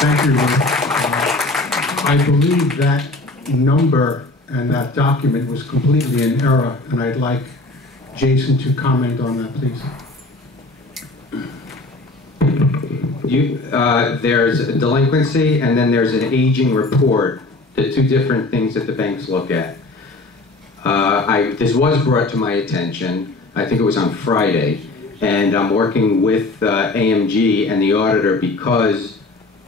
Thank you, Ruth. I believe that number and that document was completely in error, and I'd like Jason to comment on that, please. There's a delinquency and then there's an aging report, the two different things that the banks look at. This was brought to my attention, I think it was on Friday, and I'm working with AMG and the auditor because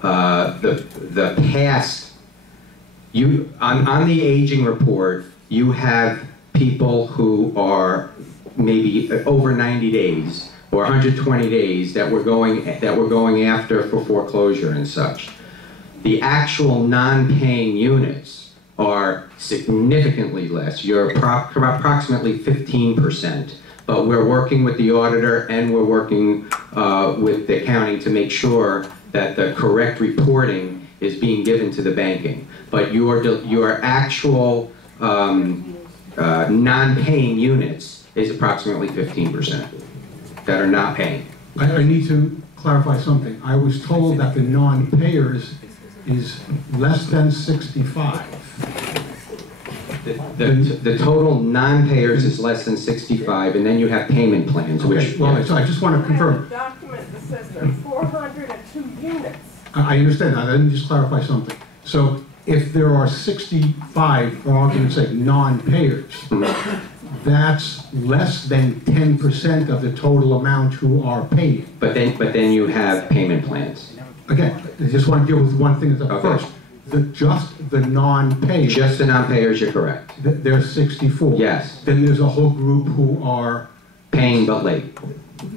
the past, on the aging report, you have people who are maybe over 90 days or 120 days that we're going after for foreclosure and such. The actual non-paying units are significantly less. You're approximately 15%. But we're working with the auditor and we're working with the accounting to make sure that the correct reporting is being given to the banking. But your actual non-paying units is approximately 15% that are not paying. I need to clarify something. I was told that the non-payers is less than 65. The total non-payers is less than 65, and then you have payment plans, Okay, which... well, so I just want to confirm. I have a document that says there are 402 units. I understand that. Let me just clarify something. So if there are 65, for argument's sake, non-payers, that's less than 10% of the total amount who are paying. But then you have payment plans. Again, I just want to deal with one thing at the Okay. first. Just the non-payers. Just the non-payers, you're correct. They're 64. Yes. Then there's a whole group who are... Paying but late.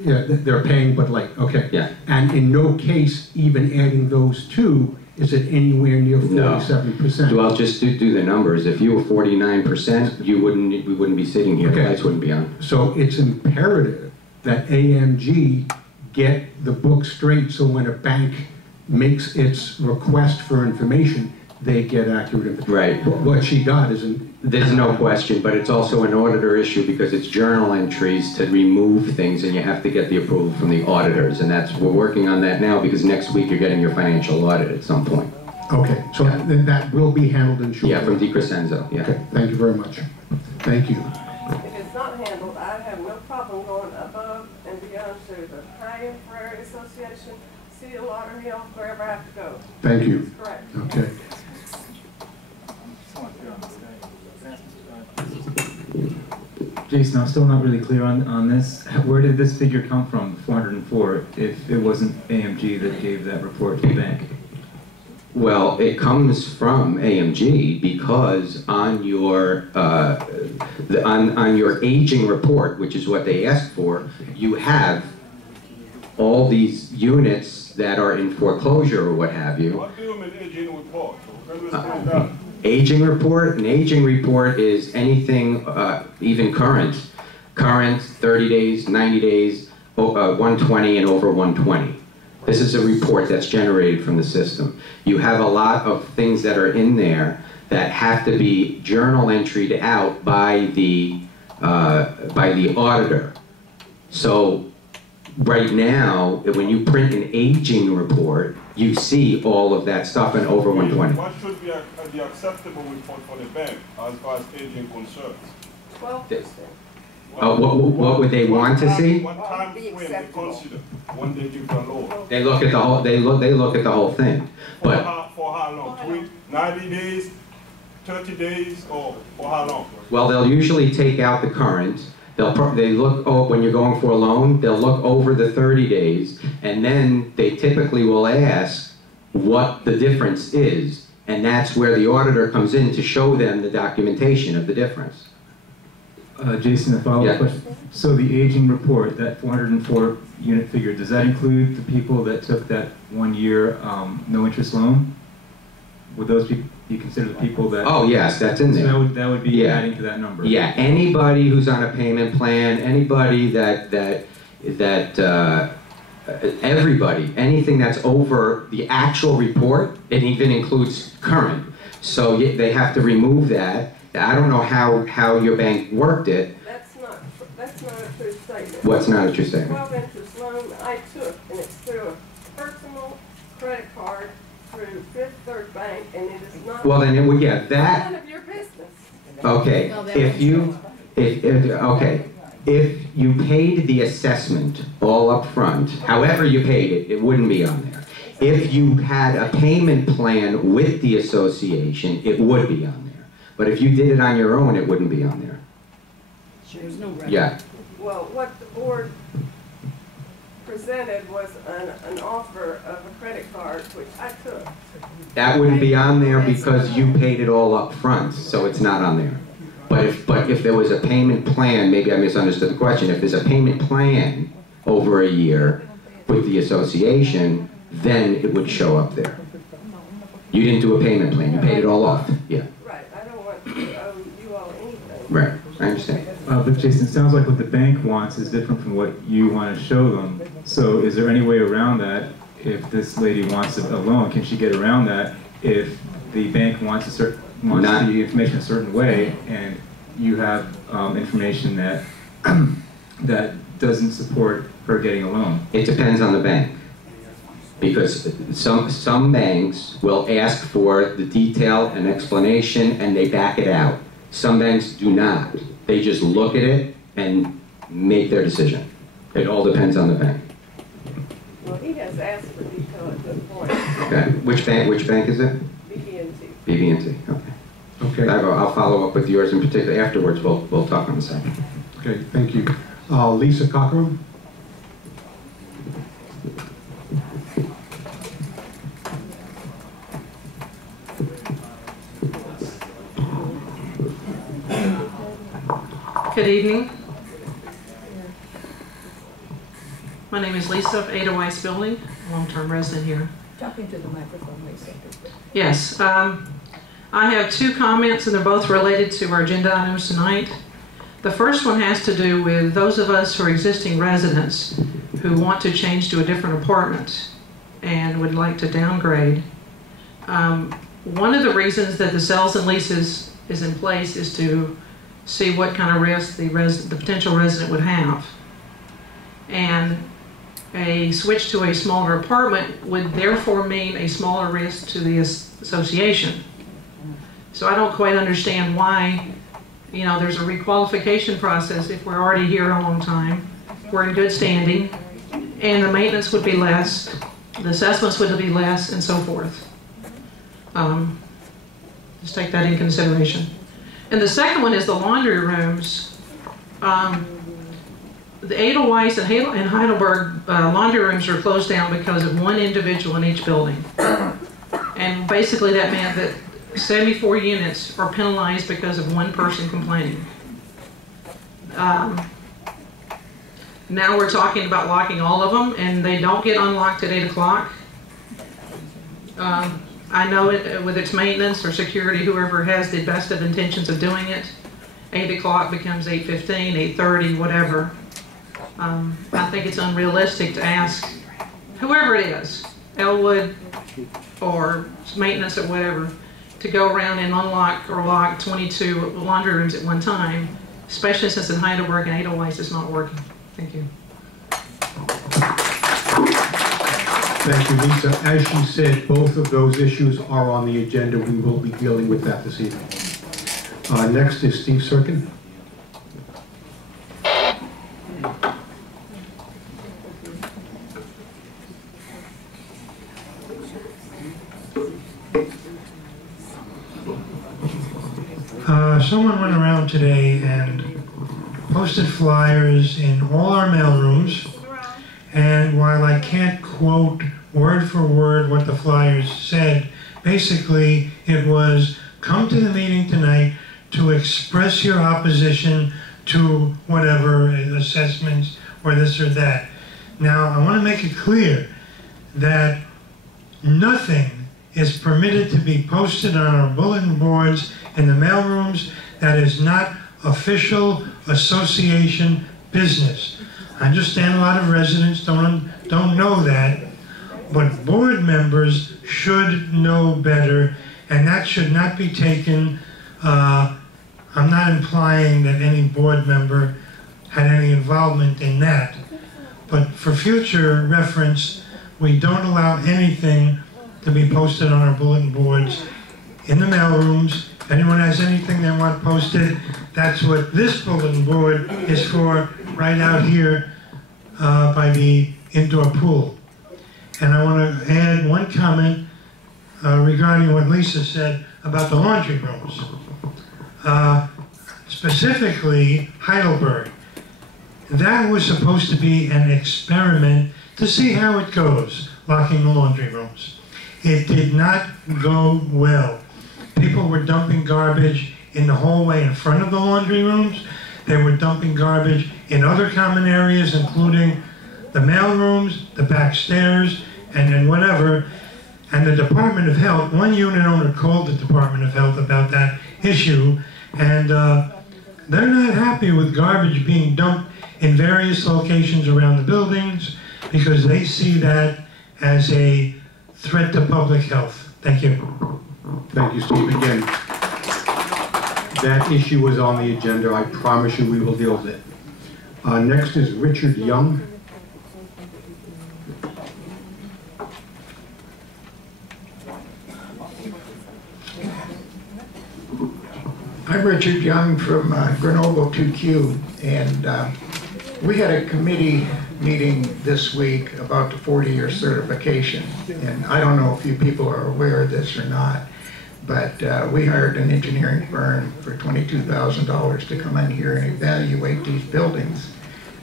Yeah, they're paying but late. Okay. Yeah. And in no case, even adding those two, is it anywhere near 47%? Well, just do the numbers. If you were 49%, we wouldn't be sitting here. Okay. The lights wouldn't be on. So it's imperative that AMG get the book straight so when a bank makes its request for information, they get accurate information. Right. What she got isn't... There's no question, but it's also an auditor issue because it's journal entries to remove things and you have to get the approval from the auditors, and we're working on that now because next week you're getting your financial audit at some point. Okay, so then that will be handled in short. Yeah, from DiCrescenzo, yeah. Okay, thank you very much. Thank you. If it's not handled, I have no problem going above and beyond to the High Prairie Association, City of Lauderhill, wherever I have to go. Thank you. That's correct. Okay. Jason, I'm still not really clear on this. Where did this figure come from, 404, if it wasn't AMG that gave that report to the bank? Well, it comes from AMG because on your on your aging report, which is what they asked for, you have all these units that are in foreclosure or what have you. What do you mean aging report? Can you explain that? Aging report, an aging report is anything even current, 30 days, 90 days, 120 and over 120. This is a report that's generated from the system. You have a lot of things that are in there that have to be journal entered out by the auditor. So right now, when you print an aging report, you see all of that stuff in over 120. What should be the acceptable report for the bank as far as aging concerns? 12%. What would they want to see? What time frame they consider when they give the loan? They look at the whole. They look at the whole thing. For But how long? 90 days, 30 days, or for how long? well, they'll usually take out the current. They look when you're going for a loan. They'll look over the 30 days, and then they typically will ask what the difference is, and that's where the auditor comes in to show them the documentation of the difference. Jason, a follow-up Yeah. question. So the aging report, that 404 unit figure, does that include the people that took that 1 year no interest loan? Would those be considered the people that? Oh yes, that's in there. So that would be Yeah. adding to that number. Yeah, anybody who's on a payment plan, anybody everybody, anything that's over the actual report, it even includes current. So they have to remove that. I don't know how your bank worked it. That's not true statement. What's not a true statement? 12 interest loan I took, and it's through a personal credit card through Fifth Third Bank, and it is not Well, then, yeah, that, none of your business. okay, if you paid the assessment all up front, however you paid it, it wouldn't be on there. If you had a payment plan with the association, it would be on there. But if you did it on your own, it wouldn't be on there. There's no record. Yeah, Well, what the board presented was an offer of a credit card, which I took. that wouldn't be on there because you paid it all up front, so it's not on there. But if there was a payment plan, maybe I misunderstood the question, if there's a payment plan over a year with the association, then it would show up there. You didn't do a payment plan, you paid it all off, yeah, Right, I don't want to owe you all anything. right, I understand. But Jason, it sounds like what the bank wants is different from what you want to show them. So is there any way around that? If this lady wants a loan, can she get around that if the bank wants the information a certain way and you have information that that doesn't support her getting a loan? It depends on the bank. Because some banks will ask for the detail and explanation and they back it out. Some banks do not. They just look at it and make their decision. It all depends on the bank. Well, he has asked for detail at this point. Okay. Which bank is it? BB&T. BB&T, okay. Okay, I'll follow up with yours in particular afterwards. We'll talk on the side. okay, thank you. Lisa Cochran? Good evening. My name is Lisa of Ada Weiss Building, long-term resident here. Talk into the microphone, Lisa. Yes, I have two comments and they're both related to our agenda items tonight. The first one has to do with those of us who are existing residents who want to change to a different apartment and would like to downgrade. One of the reasons that the sales and leases is in place is to see what kind of risk the potential resident would have. And a switch to a smaller apartment would therefore mean a smaller risk to the association. So I don't quite understand why, you know, there's a requalification process if we're already here a long time, we're in good standing, and the maintenance would be less, the assessments would be less, and so forth. Just take that in consideration. And the second one is the laundry rooms. The Edelweiss and Heidelberg laundry rooms are closed down because of one individual in each building. And basically that meant that 74 units are penalized because of one person complaining. Now we're talking about locking all of them, and they don't get unlocked at 8 o'clock. I know it, with its maintenance or security, whoever has the best of intentions of doing it, 8 o'clock becomes 8:15, 8:30, whatever. I think it's unrealistic to ask whoever it is, Elwood or maintenance or whatever, to go around and unlock or lock 22 laundry rooms at one time, especially since in Heidelberg and Edelweiss it's not working. Thank you. Thank you, Lisa. As she said, both of those issues are on the agenda. We will be dealing with that this evening. Next is Steve Serkin. Someone went around today and posted flyers in all our mailrooms, and while I can't quote word for word what the flyers said, basically it was, come to the meeting tonight to express your opposition to whatever assessments or this or that. Now, I want to make it clear that nothing is permitted to be posted on our bulletin boards in the mailrooms that is not official association business. I understand a lot of residents don't know that, but board members should know better, and that should not be taken, I'm not implying that any board member had any involvement in that. But for future reference, we don't allow anything to be posted on our bulletin boards in the mailrooms. If anyone has anything they want posted, that's what this bulletin board is for, right out here by the indoor pool. And I want to add one comment regarding what Lisa said about the laundry rooms. Specifically, Heidelberg. That was supposed to be an experiment to see how it goes, locking the laundry rooms. It did not go well. People were dumping garbage in the hallway in front of the laundry rooms. They were dumping garbage in other common areas, including the mail rooms, the back stairs, and then whatever. And the Department of Health, one unit owner called the Department of Health about that issue, and they're not happy with garbage being dumped in various locations around the buildings because they see that as a threat to public health. Thank you. Thank you, Steve. Again, that issue was on the agenda. I promise you we will deal with it. Next is Richard Young. I'm Richard Young from Grenoble 2Q, and we had a committee meeting this week about the 40-year certification. And I don't know if you people are aware of this or not, but we hired an engineering firm for $22,000 to come in here and evaluate these buildings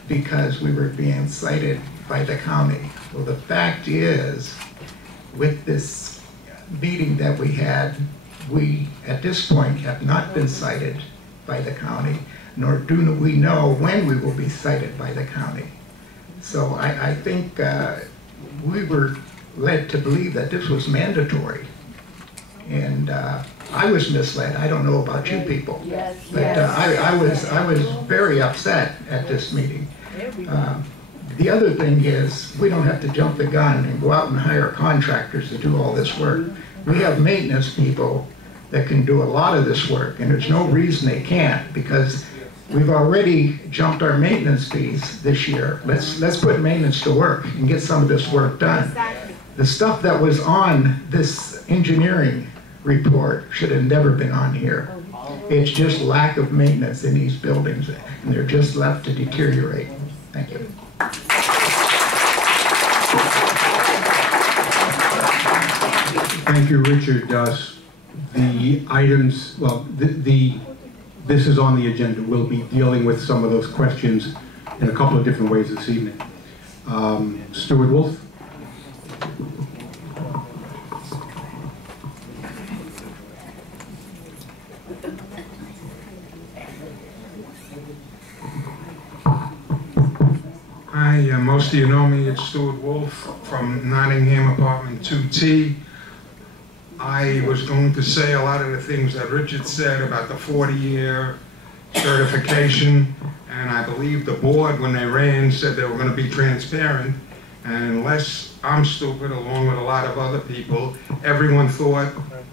because we were being cited by the county. Well, the fact is, with this meeting that we had, we, at this point, have not been cited by the county, nor do we know when we will be cited by the county. So I think we were led to believe that this was mandatory. And I was misled. I don't know about you people. Yes, but I was very upset at this meeting. The other thing is, we don't have to jump the gun and go out and hire contractors to do all this work. We have maintenance people that can do a lot of this work, and there's no reason they can't, because we've already jumped our maintenance fees this year. Let's put maintenance to work and get some of this work done. The stuff that was on this engineering report should have never been on here. It's just lack of maintenance in these buildings, and they're just left to deteriorate. Thank you. Thank you, Richard. The items, well, this is on the agenda. We'll be dealing with some of those questions in a couple of different ways this evening. Stuart Wolf. Hi, most of you know me. It's Stuart Wolf from Nottingham Apartment 2T. I was going to say a lot of the things that Richard said about the 40-year certification, and I believe the board, when they ran, said they were going to be transparent, and unless I'm stupid, along with a lot of other people, everyone thought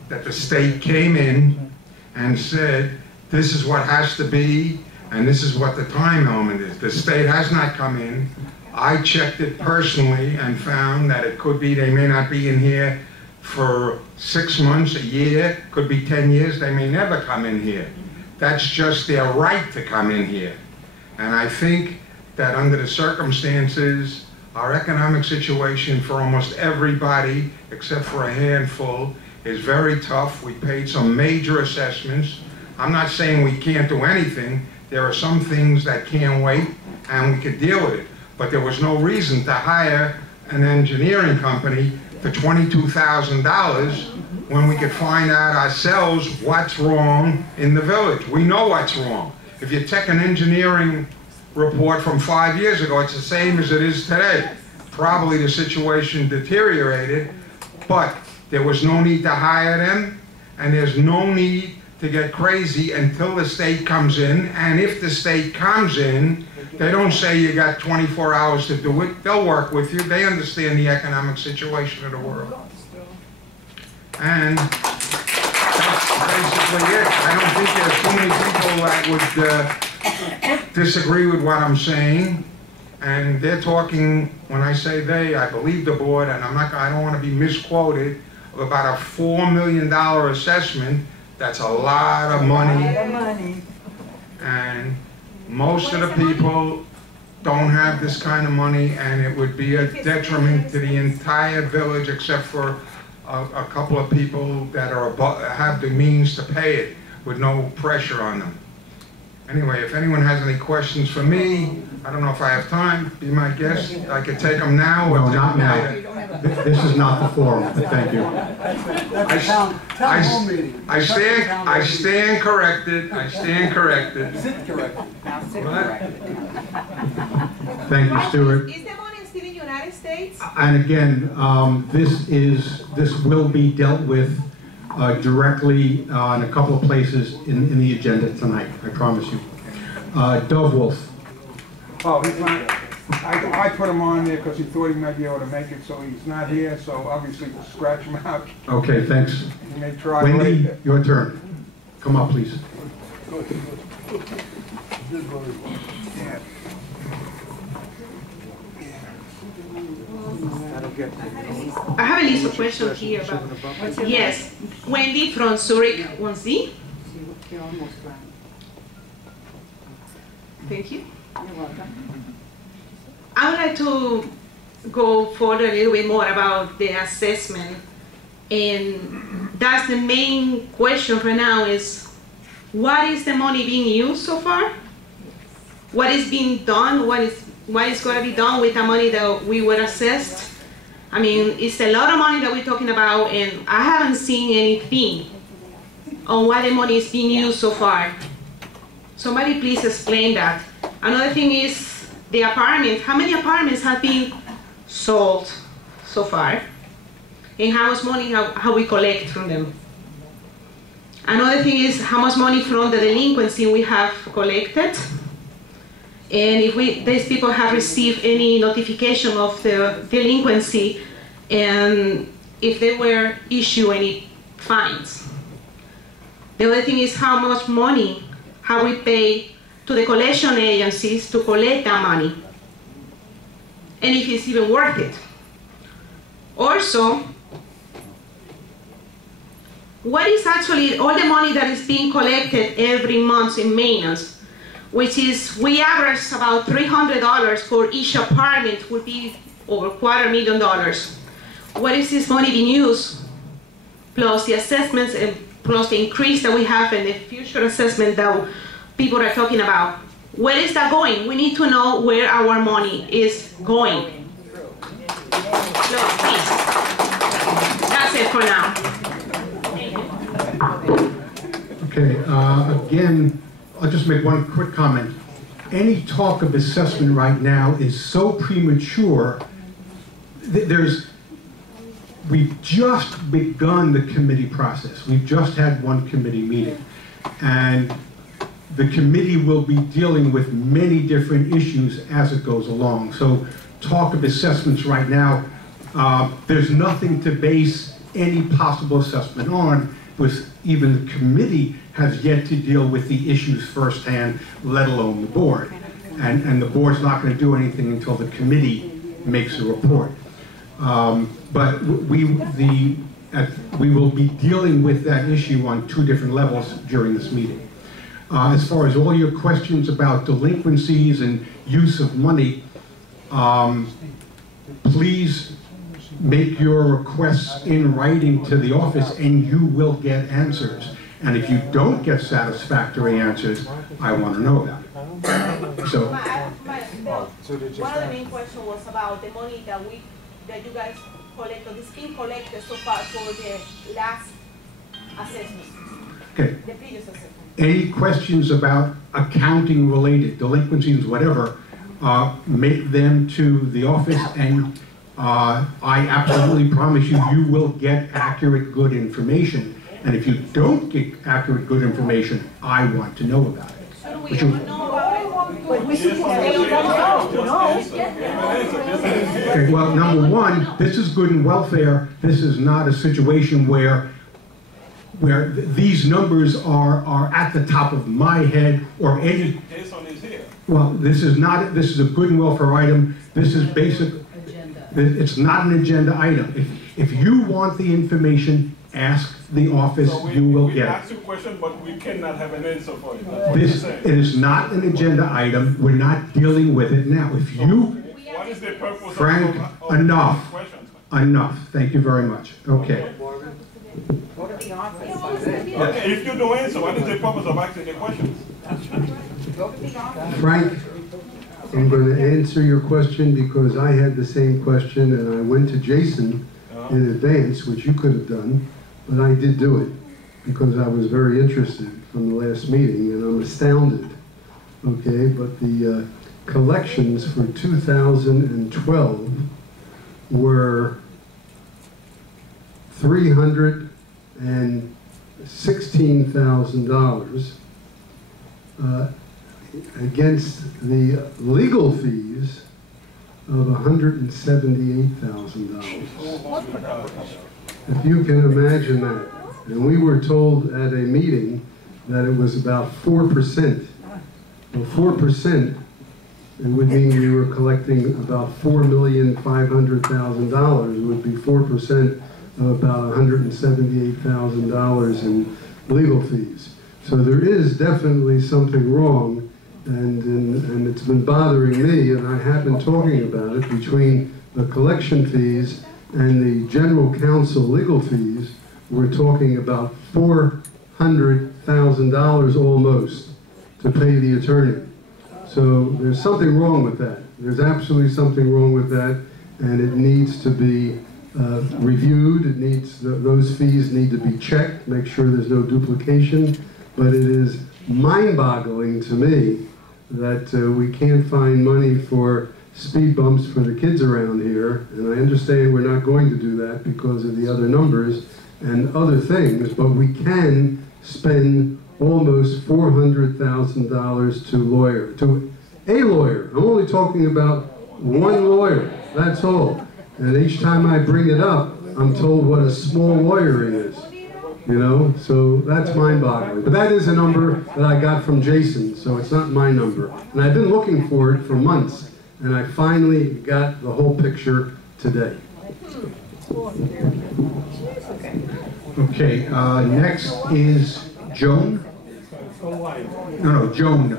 that the state came in and said, this is what has to be, and this is what the time element is. The state has not come in. I checked it personally and found that it could be they may not be in here for 6 months, a year, could be 10 years, they may never come in here. That's just their right to come in here. And I think that under the circumstances, our economic situation for almost everybody, except for a handful, is very tough. We paid some major assessments. I'm not saying we can't do anything. There are some things that can't wait, and we could deal with it. But there was no reason to hire an engineering company for $22,000 when we could find out ourselves what's wrong in the village. We know what's wrong. If you take an engineering report from 5 years ago, it's the same as it is today. Probably the situation deteriorated, but there was no need to hire them, and there's no need to get crazy until the state comes in. And if the state comes in, they don't say you got 24 hours to do it. They'll work with you. They understand the economic situation of the world. And that's basically it. I don't think there's too many people that would disagree with what I'm saying, and they're talking, when I say they, I believe the board, and I don't want to be misquoted, of about a $4 million assessment. That's a lot of money. And most of the people don't have this kind of money, and it would be a detriment to the entire village, except for a couple of people that are have the means to pay it with no pressure on them. Anyway, if anyone has any questions for me, I don't know if I have time, be my guest. I could take them now or No, take not them now. later. This is not the forum, but thank you. I stand corrected. I stand corrected. Sit corrected. Now sit What? corrected. Thank you, Stuart. Is the money still in the United States? And again, this will be dealt with directly in a couple of places in the agenda tonight, I promise you. Dove Wolf. Oh, he's not, I put him on there because he thought he might be able to make it, so he's not here, so obviously we'll scratch him out. Okay, thanks. He may try Wendy, later. your turn. Come up, please. I have a list of questions here about. Yes, Wendy from Zurich 1Z. Thank you. You're welcome. I would like to go further a little bit more about the assessment. And that's the main question for now is, what is the money being used so far? What is being done? What is going to be done with the money that we were assessed? I mean, it's a lot of money that we're talking about, and I haven't seen anything on what the money is being used so far. Somebody please explain that. Another thing is the apartments. How many apartments have been sold so far? And how much money how we collect from them? Another thing is how much money from the delinquency we have collected. And if these people have received any notification of the delinquency, and if they were issued any fines. The other thing is how much money have we paid to the collection agencies to collect that money, and if it's even worth it. Also, what is actually all the money that is being collected every month in maintenance, which is, we average about $300 for each apartment, would be over $250,000. What is this money being used? Plus the assessments and plus the increase that we have in the future assessment that people are talking about. Where is that going? We need to know where our money is going. So, please. That's it for now. Okay, again, I'll just make one quick comment. Any talk of assessment right now is so premature. We've just begun the committee process. We've just had one committee meeting. And the committee will be dealing with many different issues as it goes along. So talk of assessments right now, there's nothing to base any possible assessment on, because even the committee has yet to deal with the issues firsthand, let alone the board. And the board's not going to do anything until the committee makes a report. But we will be dealing with that issue on two different levels during this meeting. As far as all your questions about delinquencies and use of money, please make your requests in writing to the office and you will get answers. And if you don't get satisfactory answers, I want to know about it. So, One of the main questions was about the money that you guys collected, is being collected so far for the last assessment, okay. the previous assessment. Any questions about accounting related, delinquencies, whatever, make them to the office, and I absolutely promise you, you will get accurate, good information. And if you don't get accurate, good information, I want to know about it. Should we ever know about it? But we should stay on that note, no? Okay, well, number one, this is good and welfare. This is not a situation where these numbers are at the top of my head or any. Based on Well, this is a good and welfare item. This is basic. It's not an agenda item. If you want the information, ask the office, So you will we get ask it. you a question, but we cannot have an answer for it. That's what you're It saying. is not an agenda item. We're not dealing with it now. If you, What is the purpose Frank, of enough. questions? Enough. Thank you very much. Okay. Okay, if you don't answer, what is the purpose of asking the questions? Frank, I'm going to answer your question because I had the same question and I went to Jason in advance, which you could have done, but I did do it because I was very interested from the last meeting and I'm astounded. Okay, but the collections for 2012 were $316,000 against the legal fees of $178,000. If you can imagine that. And we were told at a meeting that it was about 4%. Well, 4%, it would mean we were collecting about $4,500,000. It would be 4% of about $178,000 in legal fees. So there is definitely something wrong, and it's been bothering me, and I have been talking about it, between the collection fees and the general counsel legal fees. We're talking about $400,000 almost to pay the attorney. So there's something wrong with that. There's absolutely something wrong with that, and it needs to be reviewed. It needs, those fees need to be checked, make sure there's no duplication. But it is mind-boggling to me that we can't find money for speed bumps for the kids around here. And I understand we're not going to do that because of the other numbers and other things, but we can spend almost $400,000 to a lawyer. I'm only talking about one lawyer, that's all. And each time I bring it up, I'm told what a small lawyer is. You know, so that's mind-boggling. But that is a number that I got from Jason, so it's not my number. And I've been looking for it for months, and I finally got the whole picture today. Okay, next is Joan. No, Joan.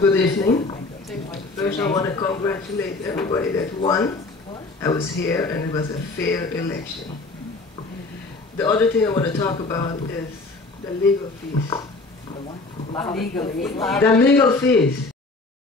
Good evening. First, I want to congratulate everybody that won. I was here and it was a fair election. The other thing I want to talk about is the legal fees. The legal fees.